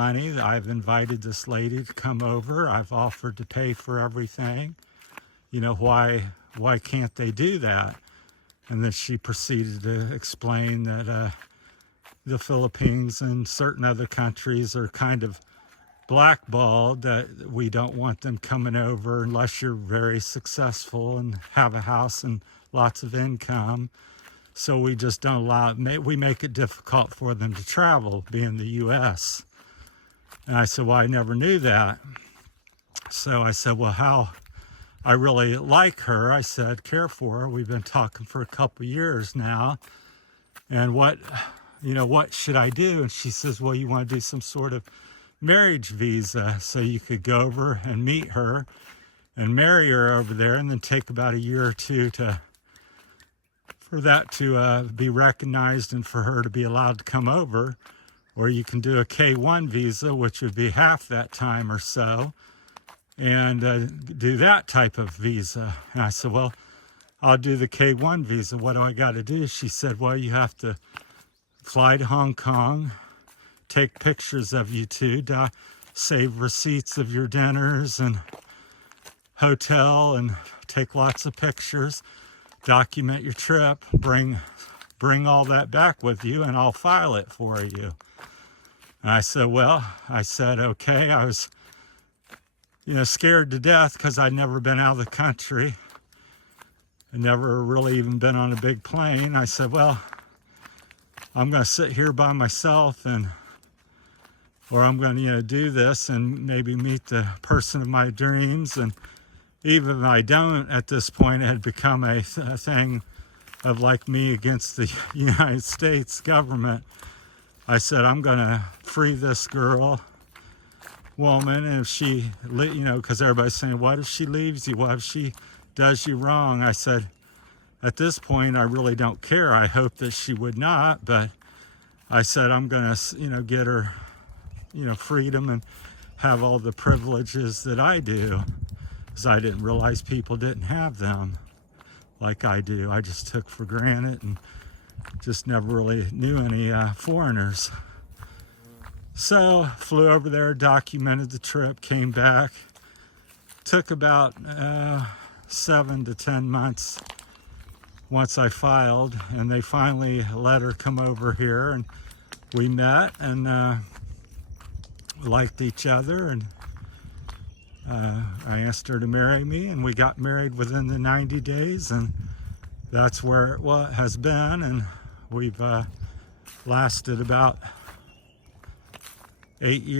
money. I've invited this lady to come over. I've offered to pay for everything. You know, why can't they do that? And then she proceeded to explain that the Philippines and certain other countries are kind of blackballed, that we don't want them coming over unless you're very successful and have a house and lots of income. So we just don't allow it. We make it difficult for them to travel, being the U.S. And I said, well, I never knew that. So I said, well, how? I really like her. I said, care for her. We've been talking for a couple years now. And what should I do? And she says, well, you want to do some sort of marriage visa so you could go over and meet her and marry her over there, and then take about a year or two for that to be recognized and for her to be allowed to come over. Or you can do a K1 visa, which would be half that time or so, and do that type of visa. And I said, well, I'll do the K1 visa. What do I got to do? She said, well, you have to fly to Hong Kong, take pictures of you two, save receipts of your dinners and hotel, and take lots of pictures, document your trip, bring all that back with you, and I'll file it for you. And I said, okay. I was, scared to death because I'd never been out of the country. I'd never really even been on a big plane. I said, well, I'm going to sit here by myself, or I'm going to, do this and maybe meet the person of my dreams. And even if I don't, at this point, it had become a thing of like me against the United States government. I said, I'm going to free this woman, and if she, because everybody's saying, what if she leaves you? What if she does you wrong? I said, at this point, I really don't care. I hope that she would not, but I said, I'm going to, get her, freedom and have all the privileges that I do, because I didn't realize people didn't have them like I do. I just took for granted and just never really knew any foreigners. So flew over there, documented the trip, came back. Took about 7 to 10 months once I filed, and they finally let her come over here, and we met and liked each other, and I asked her to marry me, and we got married within the 90 days, and that's where it has been, and we've lasted about 8 years.